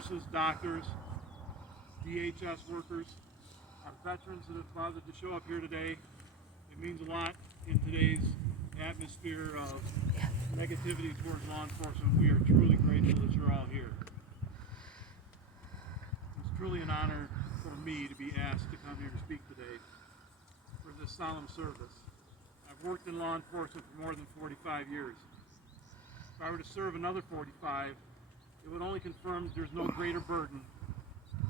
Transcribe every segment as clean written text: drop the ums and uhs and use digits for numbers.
nurses, doctors, DHS workers, our veterans that have bothered to show up here today. It means a lot in today's atmosphere of negativity towards law enforcement. We are truly grateful that you're all here. It's truly an honor for me to be asked to come here to speak today for this solemn service. I've worked in law enforcement for more than 45 years. If I were to serve another 45, it would only confirm that there's no greater burden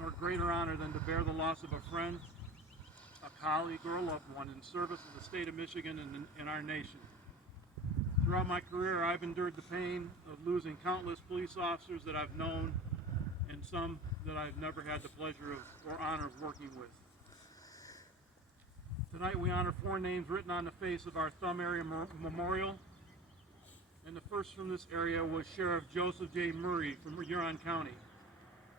nor greater honor than to bear the loss of a friend, a colleague, or a loved one in service of the state of Michigan and our nation. Throughout my career, I've endured the pain of losing countless police officers that I've known and some that I've never had the pleasure of or honor of working with. Tonight we honor 4 names written on the face of our Thumb Area Memorial, and the first from this area was Sheriff Joseph J. Murray from Huron County.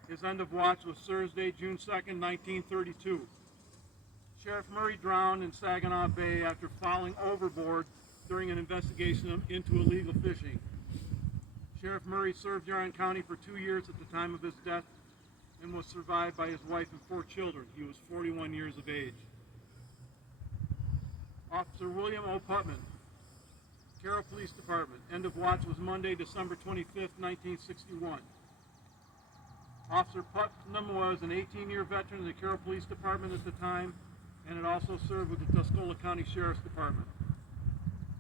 His end of watch was Thursday, June 2nd, 1932. Sheriff Murray drowned in Saginaw Bay after falling overboard during an investigation into illegal fishing. Sheriff Murray served Huron County for 2 years at the time of his death and was survived by his wife and 4 children. He was 41 years of age. Officer William O. Putman, Caro Police Department. End of watch was Monday, December 25th, 1961. Officer Putnam was an 18-year veteran of the Caro Police Department at the time, and had also served with the Tuscola County Sheriff's Department.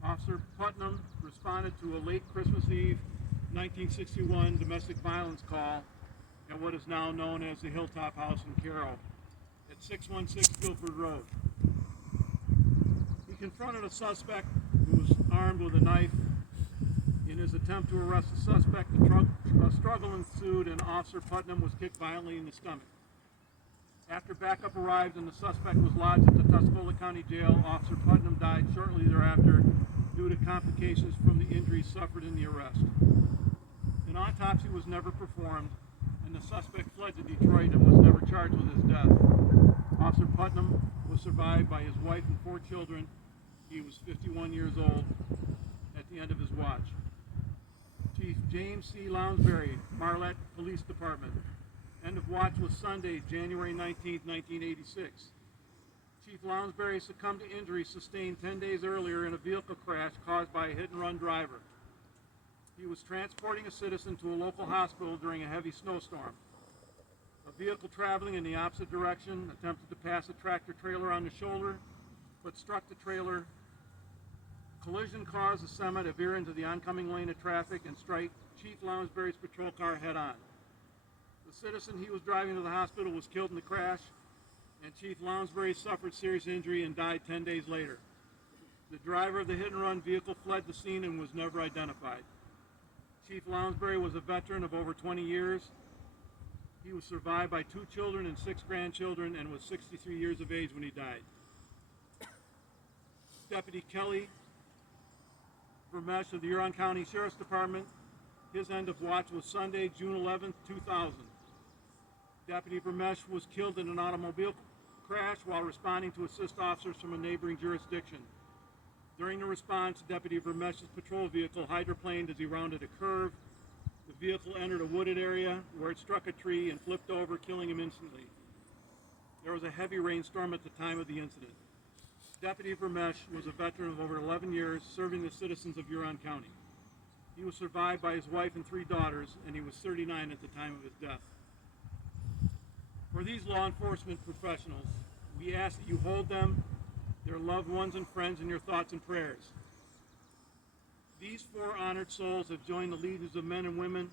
Officer Putnam responded to a late Christmas Eve 1961 domestic violence call at what is now known as the Hilltop House in Caro at 616 Guilford Road. He confronted a suspect who was armed with a knife. In his attempt to arrest the suspect, a struggle ensued and Officer Putnam was kicked violently in the stomach. After backup arrived and the suspect was lodged at the Tuscola County Jail, Officer Putnam died shortly thereafter due to complications from the injuries suffered in the arrest. An autopsy was never performed, and the suspect fled to Detroit and was never charged with his death. Officer Putnam was survived by his wife and 4 children. He was 51 years old at the end of his watch. Chief James C. Lounsbury, Marlette Police Department. End of watch was Sunday, January 19, 1986. Chief Lounsbury succumbed to injuries sustained 10 days earlier in a vehicle crash caused by a hit-and-run driver. He was transporting a citizen to a local hospital during a heavy snowstorm. A vehicle traveling in the opposite direction attempted to pass a tractor-trailer on the shoulder, but struck the trailer. Collision caused the semi to veer into the oncoming lane of traffic and strike Chief Lounsbury's patrol car head-on. The citizen he was driving to the hospital was killed in the crash, and Chief Lounsbury suffered serious injury and died 10 days later. The driver of the hit-and-run vehicle fled the scene and was never identified. Chief Lounsbury was a veteran of over 20 years. He was survived by 2 children and 6 grandchildren and was 63 years of age when he died. Deputy Kelly Vermesh of the Huron County Sheriff's Department. His end of watch was Sunday, June 11, 2000. Deputy Vermesh was killed in an automobile crash while responding to assist officers from a neighboring jurisdiction. During the response, Deputy Vermesh's patrol vehicle hydroplaned as he rounded a curve. The vehicle entered a wooded area where it struck a tree and flipped over, killing him instantly. There was a heavy rainstorm at the time of the incident. Deputy Vermesh was a veteran of over 11 years serving the citizens of Huron County. He was survived by his wife and 3 daughters, and he was 39 at the time of his death. For these law enforcement professionals, we ask that you hold them, their loved ones and friends in your thoughts and prayers. These 4 honored souls have joined the legions of men and women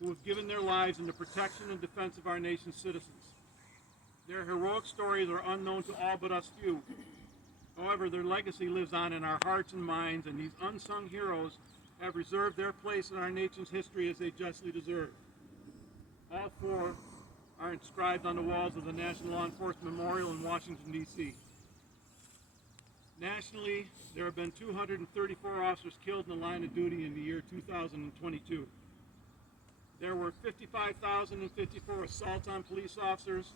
who have given their lives in the protection and defense of our nation's citizens. Their heroic stories are unknown to all but us few. However, their legacy lives on in our hearts and minds, and these unsung heroes have reserved their place in our nation's history as they justly deserve. All 4 are inscribed on the walls of the National Law Enforcement Memorial in Washington, D.C. Nationally, there have been 234 officers killed in the line of duty in the year 2022. There were 55,054 assaults on police officers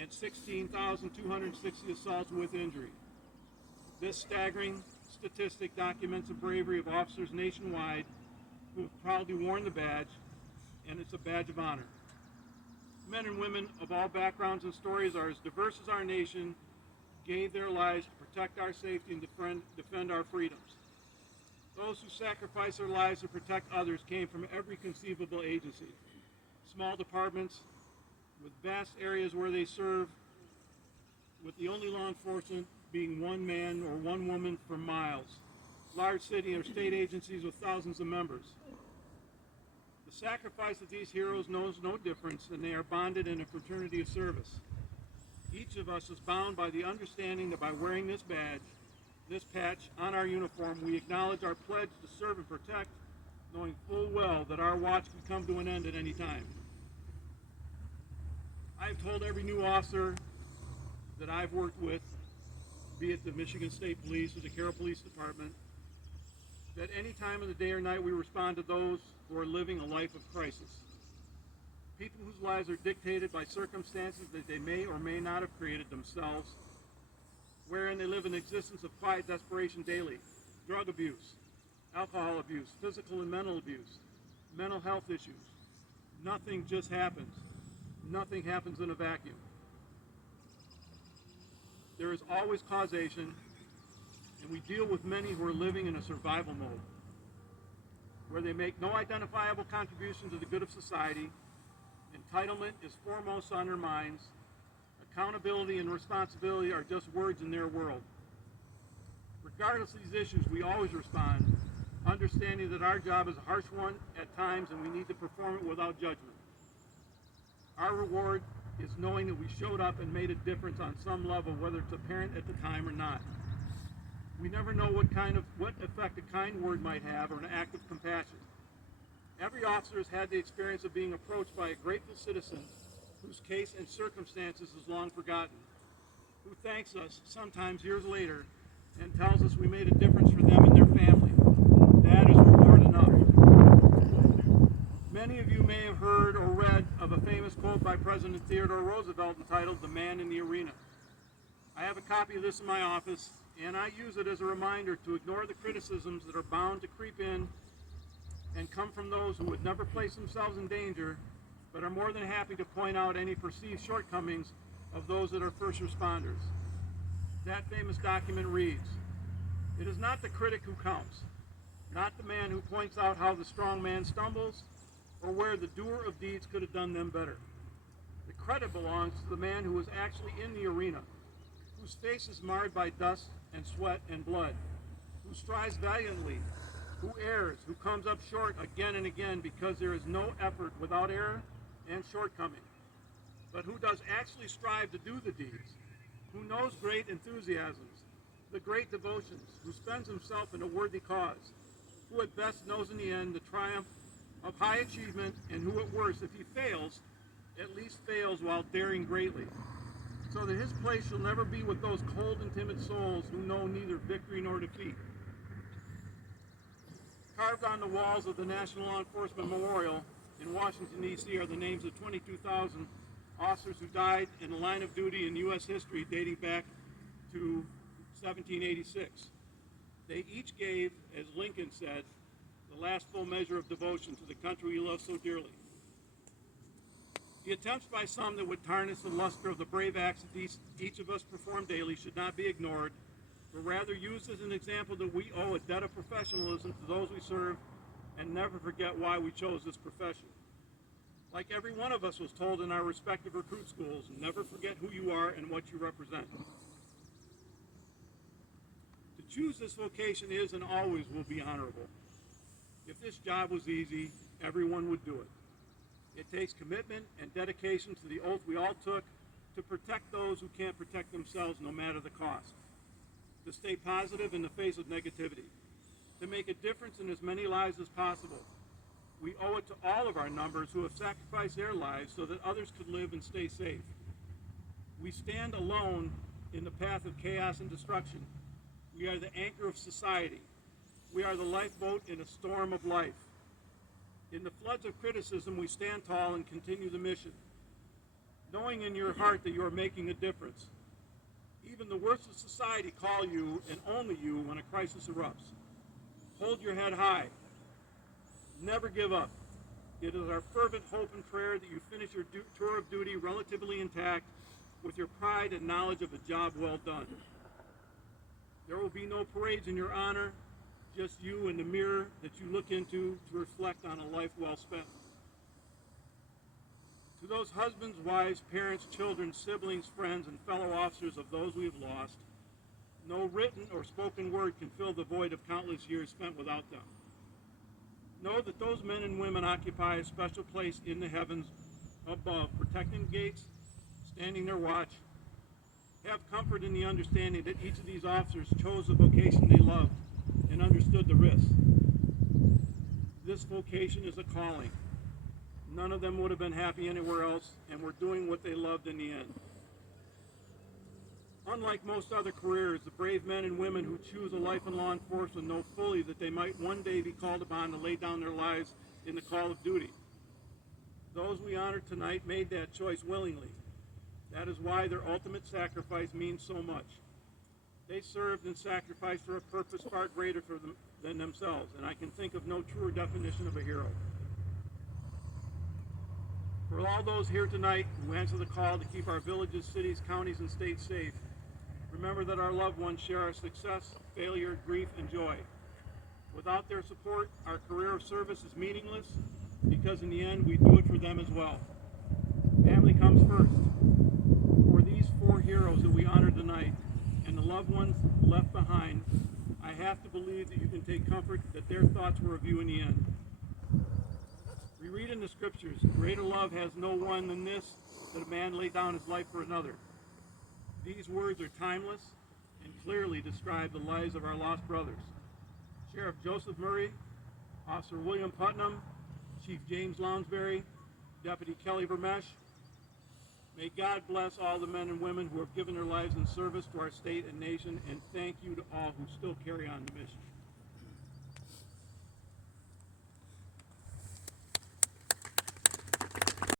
and 16,260 assaults with injury. This staggering statistic documents the bravery of officers nationwide who have proudly worn the badge, and it's a badge of honor. Men and women of all backgrounds and stories are as diverse as our nation gave their lives to protect our safety and defend our freedoms. Those who sacrificed their lives to protect others came from every conceivable agency. Small departments with vast areas where they serve, with the only law enforcement being one man or one woman for miles. Large city or state agencies with thousands of members. The sacrifice of these heroes knows no difference, and they are bonded in a fraternity of service. Each of us is bound by the understanding that by wearing this badge, this patch on our uniform, we acknowledge our pledge to serve and protect, knowing full well that our watch could come to an end at any time. I've told every new officer that I've worked with, be it the Michigan State Police or the Caro Police Department, that any time of the day or night we respond to those who are living a life of crisis. People whose lives are dictated by circumstances that they may or may not have created themselves, wherein they live an existence of quiet desperation daily, drug abuse, alcohol abuse, physical and mental abuse, mental health issues. Nothing just happens. Nothing happens in a vacuum. There is always causation, and we deal with many who are living in a survival mode, where they make no identifiable contribution to the good of society. Entitlement is foremost on their minds. Accountability and responsibility are just words in their world. Regardless of these issues, we always respond, understanding that our job is a harsh one at times and we need to perform it without judgment. Our reward is knowing that we showed up and made a difference on some level, whether it's apparent at the time or not. We never know what effect a kind word might have or an act of compassion. Every officer has had the experience of being approached by a grateful citizen whose case and circumstances is long forgotten, who thanks us sometimes years later and tells us we made a difference for them and their family. That is reward enough. Many of you may have heard or read of a famous quote by President Theodore Roosevelt entitled "The Man in the Arena." I have a copy of this in my office, and I use it as a reminder to ignore the criticisms that are bound to creep in and come from those who would never place themselves in danger, but are more than happy to point out any perceived shortcomings of those that are first responders. That famous document reads, "It is not the critic who counts, not the man who points out how the strong man stumbles, or where the doer of deeds could have done them better. The credit belongs to the man who is actually in the arena, whose face is marred by dust and sweat and blood, who strives valiantly, who errs, who comes up short again and again because there is no effort without error and shortcoming, but who does actually strive to do the deeds, who knows great enthusiasms, the great devotions, who spends himself in a worthy cause, who at best knows in the end the triumph of high achievement, and who at worst, if he fails, at least fails while daring greatly, so that his place shall never be with those cold and timid souls who know neither victory nor defeat." Carved on the walls of the National Law Enforcement Memorial in Washington, D.C. are the names of 22,000 officers who died in the line of duty in U.S. history dating back to 1786. They each gave, as Lincoln said, the last full measure of devotion to the country we love so dearly. The attempts by some that would tarnish the luster of the brave acts that each of us perform daily should not be ignored, but rather used as an example that we owe a debt of professionalism to those we serve and never forget why we chose this profession. Like every one of us was told in our respective recruit schools, never forget who you are and what you represent. To choose this vocation is and always will be honorable. If this job was easy, everyone would do it. It takes commitment and dedication to the oath we all took to protect those who can't protect themselves no matter the cost, to stay positive in the face of negativity, to make a difference in as many lives as possible. We owe it to all of our numbers who have sacrificed their lives so that others could live and stay safe. We stand alone in the path of chaos and destruction. We are the anchor of society. We are the lifeboat in a storm of life. In the floods of criticism, we stand tall and continue the mission, knowing in your heart that you are making a difference. Even the worst of society call you, and only you, when a crisis erupts. Hold your head high. Never give up. It is our fervent hope and prayer that you finish your tour of duty relatively intact with your pride and knowledge of a job well done. There will be no parades in your honor, just you and the mirror that you look into to reflect on a life well spent. To those husbands, wives, parents, children, siblings, friends, and fellow officers of those we have lost, no written or spoken word can fill the void of countless years spent without them. Know that those men and women occupy a special place in the heavens above, protecting gates, standing their watch. Have comfort in the understanding that each of these officers chose the vocation they loved and understood the risks. This vocation is a calling. None of them would have been happy anywhere else, and were doing what they loved in the end. Unlike most other careers, the brave men and women who choose a life in law enforcement know fully that they might one day be called upon to lay down their lives in the call of duty. Those we honor tonight made that choice willingly. That is why their ultimate sacrifice means so much. They served and sacrificed for a purpose far greater for them than themselves, and I can think of no truer definition of a hero. For all those here tonight who answer the call to keep our villages, cities, counties, and states safe, remember that our loved ones share our success, failure, grief, and joy. Without their support, our career of service is meaningless, because in the end, we do it for them as well. Family comes first. For these four heroes that we honor tonight, and the loved ones left behind, I have to believe that you can take comfort that their thoughts were of you in the end. We read in the scriptures, greater love has no one than this, that a man lay down his life for another. These words are timeless and clearly describe the lives of our lost brothers. Sheriff Joseph Murray, Officer William Putnam, Chief James Lounsbury, Deputy Kelly Vermesh. May God bless all the men and women who have given their lives in service to our state and nation, and thank you to all who still carry on the mission.